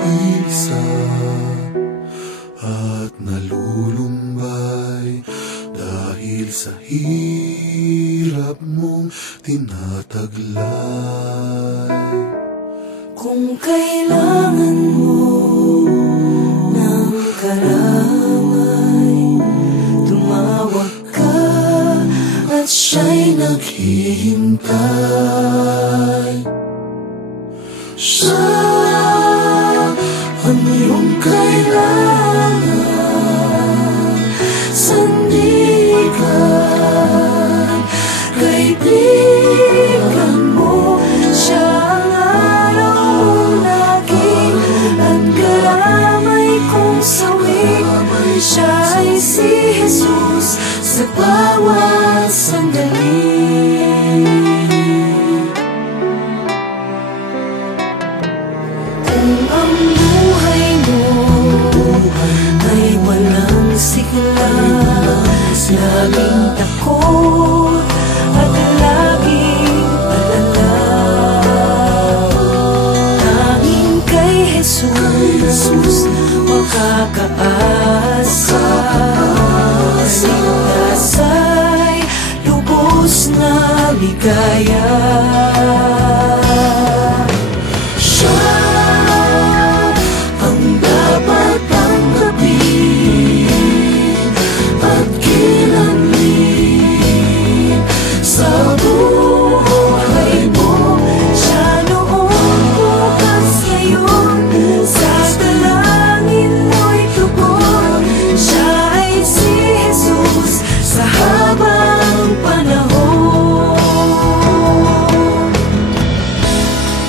nag-iisa at nalulumbay dahil sa hirap mong tinataglay. Kung kailangan mo ng karamay, tumawag ka at siya'y naghihintay. Siya ang iyong kailangan, sandigan, kaibigan mo. Siya ang araw mong lagi at karamay kong sawi. Siya ay si Jesus sa bawat sandali. Kung ang buhay mo ay walang sigla, laging takot at laging alala, tanging kay Jesus makakaasa. Ligtas ay lubos na ligaya.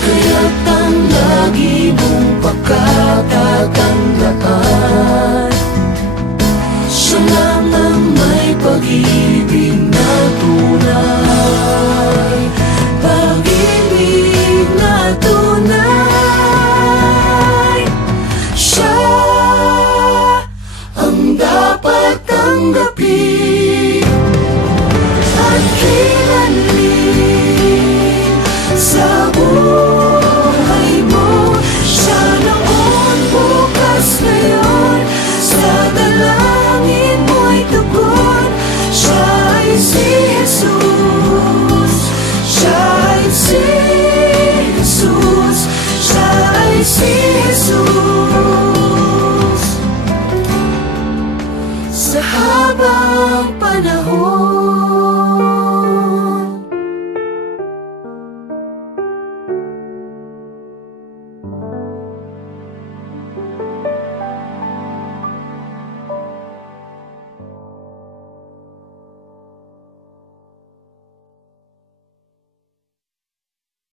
Kaya't ang lagi mong pagkatatan